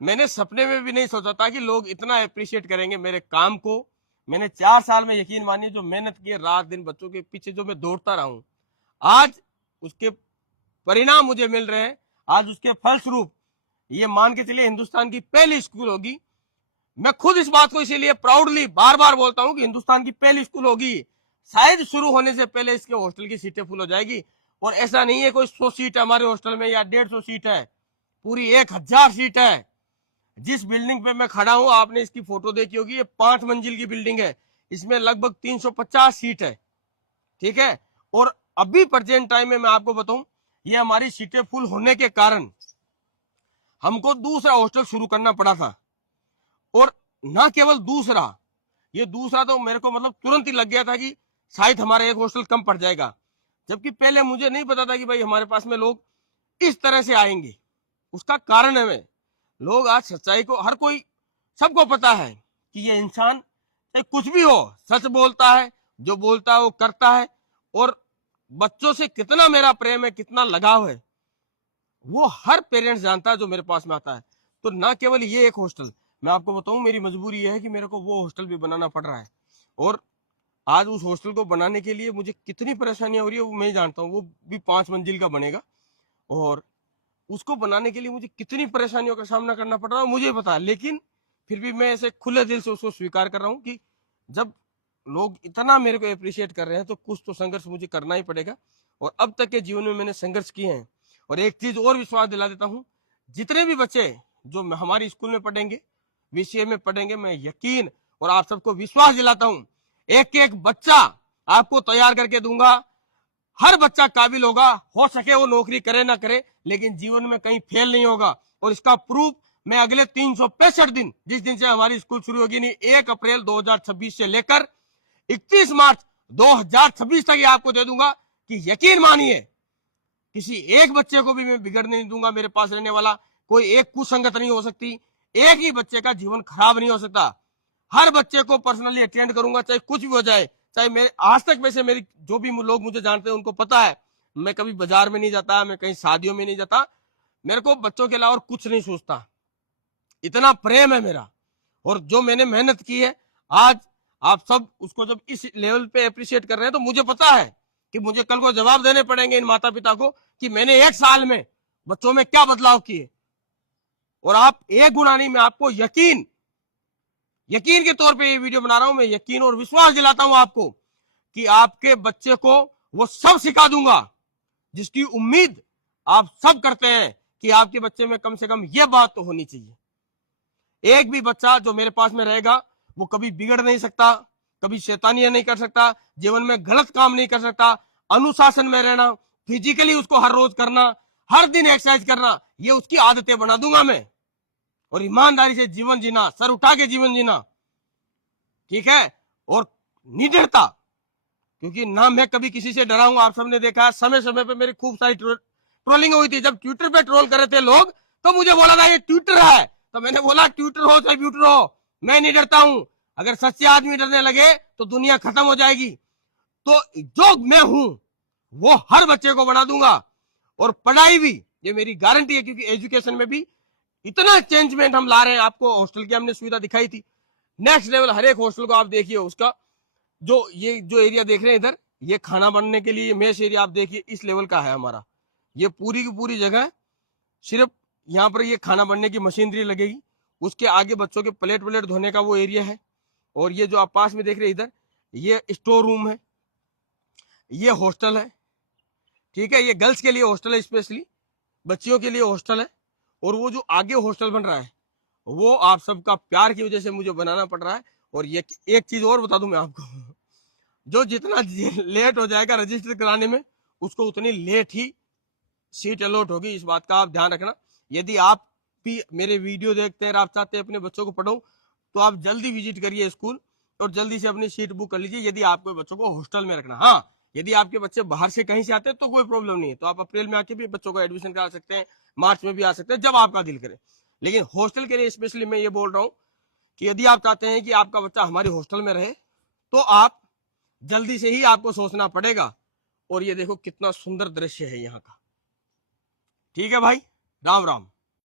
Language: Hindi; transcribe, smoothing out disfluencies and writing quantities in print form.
मैंने सपने में भी नहीं सोचा था कि लोग इतना अप्रिशिएट करेंगे मेरे काम को। मैंने 4 साल में, यकीन मानिए, जो मेहनत की है रात दिन बच्चों के पीछे, जो मैं दौड़ता रहा हूं, आज उसके परिणाम मुझे मिल रहे हैं। आज उसके फलस्वरूप ये मान के चलिए हिंदुस्तान की पहली स्कूल होगी। मैं खुद इस बात को इसीलिए प्राउडली बार बार बोलता हूं कि हिंदुस्तान की पहली स्कूल होगी। शायद शुरू होने से पहले इसके हॉस्टल की सीटें फुल हो जाएगी। और ऐसा नहीं है कोई 100 सीट है हमारे हॉस्टल में या 150 सीट है, पूरी 1000 सीट है। जिस बिल्डिंग पे मैं खड़ा हूं, आपने इसकी फोटो देखी होगी, ये 5 मंजिल की बिल्डिंग है। इसमें लगभग 350 सीट है। ठीक है। और अभी प्रेजेंट टाइम में मैं आपको बताऊं, ये हमारी सीटें फुल होने के कारण हमको दूसरा हॉस्टल शुरू करना पड़ा था। और ना केवल दूसरा, ये दूसरा तो मेरे को मतलब तुरंत ही लग गया था कि शायद हमारा एक हॉस्टल कम पड़ जाएगा। जबकि पहले मुझे नहीं पता था कि भाई हमारे पास में लोग इस तरह से आएंगे। उसका कारण है, मैं लोग आज सच्चाई को, हर कोई, सबको पता है कि ये इंसान चाहे कुछ भी हो, सच बोलता है, जो बोलता है वो करता है। और बच्चों से कितना मेरा प्रेम है, कितना लगाव है, वो हर पेरेंट्स जानता है जो मेरे पास में आता है। तो ना केवल ये एक हॉस्टल, मैं आपको बताऊं, मेरी मजबूरी यह है कि मेरे को वो हॉस्टल भी बनाना पड़ रहा है। और आज उस हॉस्टल को बनाने के लिए मुझे कितनी परेशानियां हो रही है वो मैं जानता हूँ। वो भी 5 मंजिल का बनेगा, और उसको बनाने के लिए मुझे कितनी परेशानियों का सामना करना पड़ रहा है मुझे पता है। लेकिन फिर भी मैं ऐसे खुले दिल से उसको स्वीकार कर रहा हूँ कि जब लोग इतना मेरे को अप्रिशिएट कर रहे हैं तो कुछ तो संघर्ष मुझे करना ही पड़ेगा। और अब तक के जीवन में मैंने संघर्ष किए हैं। और एक चीज और विश्वास दिला देता हूँ, जितने भी बच्चे जो हमारी स्कूल में पढ़ेंगे, विषय में पढ़ेंगे, मैं यकीन और आप सबको विश्वास दिलाता हूँ, एक एक बच्चा आपको तैयार करके दूंगा। हर बच्चा काबिल होगा, हो सके वो नौकरी करे ना करे, लेकिन जीवन में कहीं फेल नहीं होगा। और इसका प्रूफ मैं अगले 365 दिन, जिस दिन से हमारी स्कूल शुरू होगी, नहीं 1 अप्रैल 2026 से लेकर 31 मार्च 2026 तक ये आपको दे दूंगा कि यकीन मानिए किसी एक बच्चे को भी मैं बिगड़ने नहीं दूंगा। मेरे पास रहने वाला कोई एक कुसंगत नहीं हो सकती, एक ही बच्चे का जीवन खराब नहीं हो सकता। हर बच्चे को पर्सनली अटेंड करूंगा, चाहे कुछ भी हो जाए। चाहे मैं आज तक, वैसे मेरी जो भी लोग मुझे जानते हैं उनको पता है, मैं कभी बाजार में नहीं जाता, मैं कहीं शादियों में नहीं जाता, मेरे को बच्चों के अलावा और कुछ नहीं सोचता। इतना प्रेम है मेरा। और जो मैंने मेहनत की है, आज आप सब उसको जब इस लेवल पे अप्रिशिएट कर रहे हैं, तो मुझे पता है कि मुझे कल को जवाब देने पड़ेंगे इन माता पिता को कि मैंने 1 साल में बच्चों में क्या बदलाव किए। और आप एक गुना नहीं, मैं आपको यकीन के तौर पे ये वीडियो बना रहा हूं। मैं यकीन और विश्वास दिलाता हूं आपको कि आपके बच्चे को वो सब सिखा दूंगा जिसकी उम्मीद आप सब करते हैं कि आपके बच्चे में कम से कम ये बात तो होनी चाहिए। एक भी बच्चा जो मेरे पास में रहेगा वो कभी बिगड़ नहीं सकता, कभी शैतानियां नहीं कर सकता, जीवन में गलत काम नहीं कर सकता। अनुशासन में रहना, फिजिकली उसको हर रोज करना, हर दिन एक्सरसाइज करना, ये उसकी आदतें बना दूंगा मैं। और ईमानदारी से जीवन जीना, सर उठा के जीवन जीना, ठीक है। और निडरता, क्योंकि ना मैं कभी किसी से डरा हूं। आप सबने देखा है समय समय पे मेरी खूब सारी ट्रोलिंग हुई थी। जब ट्विटर पे ट्रोल कर रहे थे लोग, तो मुझे बोला था ये ट्विटर है, तो मैंने बोला ट्विटर हो चाहे ब्यूटर हो, मैं नहीं डरता हूं। अगर सच्चे आदमी डरने लगे तो दुनिया खत्म हो जाएगी। तो जो मैं हूं वो हर बच्चे को बना दूंगा। और पढ़ाई भी, ये मेरी गारंटी है, क्योंकि एजुकेशन में भी इतना चेंजमेंट हम ला रहे हैं। आपको हॉस्टल की हमने सुविधा दिखाई थी, नेक्स्ट लेवल। हर एक हॉस्टल को आप देखिए, उसका ये जो एरिया देख रहे हैं इधर, ये खाना बनने के लिए मेस एरिया आप देखिए, इस लेवल का है हमारा। ये पूरी की पूरी जगह सिर्फ यहाँ पर ये खाना बनने की मशीनरी लगेगी। उसके आगे बच्चों के प्लेट व्लेट धोने का वो एरिया है। और ये जो आप पास में देख रहे हैं इधर, ये स्टोर रूम है, ये हॉस्टल है, ठीक है। ये गर्ल्स के लिए हॉस्टल है, स्पेशली बच्चियों के लिए हॉस्टल है। और वो जो आगे हॉस्टल बन रहा है वो आप सबका प्यार की वजह से मुझे बनाना पड़ रहा है। और ये एक चीज और बता दूं मैं आपको, जो जितना लेट हो जाएगा रजिस्टर कराने में, उसको उतनी लेट ही सीट अलॉट होगी। इस बात का आप ध्यान रखना। यदि आप भी मेरे वीडियो देखते हैं और आप चाहते हैं अपने बच्चों को पढ़ो, तो आप जल्दी विजिट करिए स्कूल और जल्दी से अपनी सीट बुक कर लीजिए, यदि आपके बच्चों को हॉस्टल में रखना। हाँ, यदि आपके बच्चे बाहर से कहीं से आते हैं तो कोई प्रॉब्लम नहीं है, तो आप अप्रैल में आके भी बच्चों का एडमिशन करा सकते हैं, मार्च में भी आ सकते हैं, जब आपका दिल करे। लेकिन हॉस्टल के लिए स्पेशली मैं ये बोल रहा हूँ कि यदि आप चाहते हैं कि आपका बच्चा हमारे हॉस्टल में रहे, तो आप जल्दी से ही आपको सोचना पड़ेगा। और ये देखो कितना सुंदर दृश्य है यहाँ का। ठीक है भाई, राम राम।